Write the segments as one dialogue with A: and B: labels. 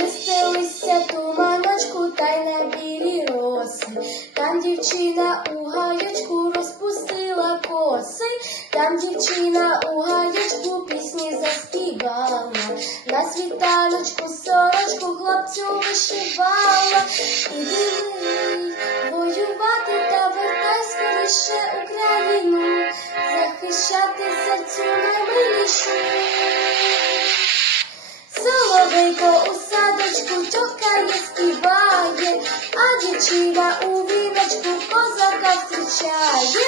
A: Веселися туманочку та й на білі роси. Там дівчина у гаєчку розпустила коси. Там дівчина у гаєчку пісні заспівала. На світаночку сорочку хлопцю. Іди воювати та вертай скоріше Україну. Захищати серцю наймилішу. Соловейко у садочку тьохкає, співає, а дівчина у віночку козака зустрічає,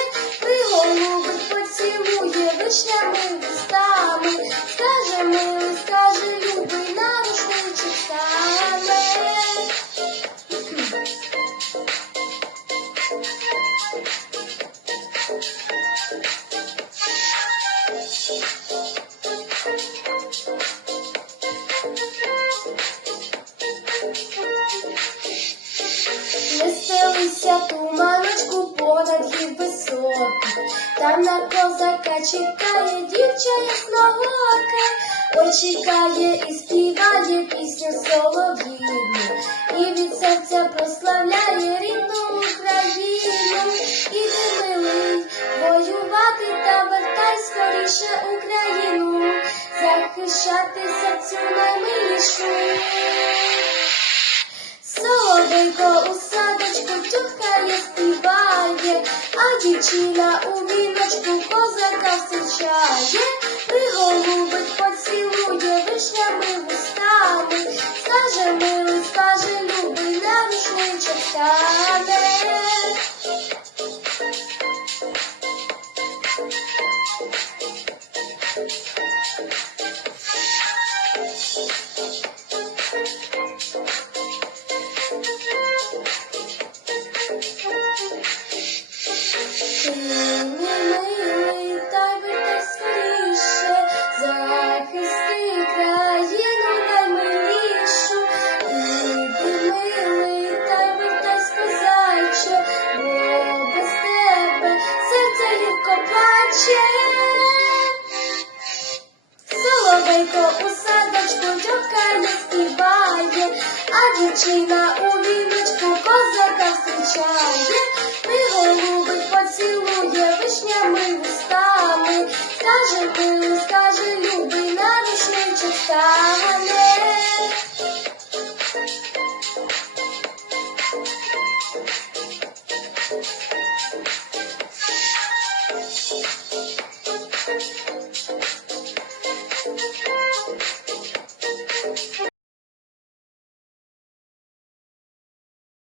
A: поцілує вишнями вустами, високих, там на козака чекає дівча ясноока, ой чекає і співає пісню солов'їну, і від серця прославляє рідну Україну, іди милий, воювати та вертай скоріше Україну, захищати серцю наймилішу. Соловейко а дівчина у віночку козака встрічає, приголубить, поцілує вишнями вустами, скаже милий, скаже любий, на рушничок стане. Ти плаче. Соловейко у садочку тьохкає, співає, а дівчина у віночку козака встрічає, приголубить, поцілує вишнями Thanks.